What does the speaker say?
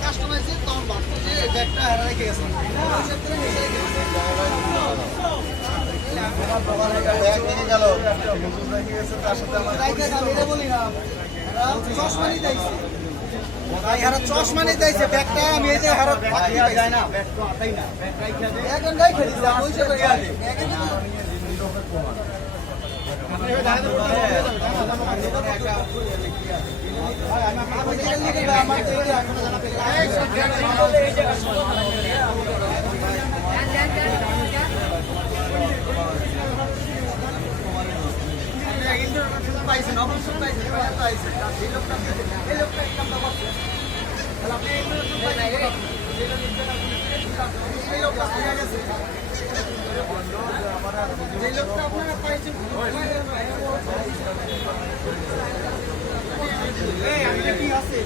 customise তখন ভাবতো যে ব্যাগটা হারা রেখে গেছে চশমা নিয়ে যাইছে ব্যাগটা আমি এই যে হারা যায় না পাইছেন অবশ্যই পাইছেন এই লোকটা আপনারা পাইছেন কি আছে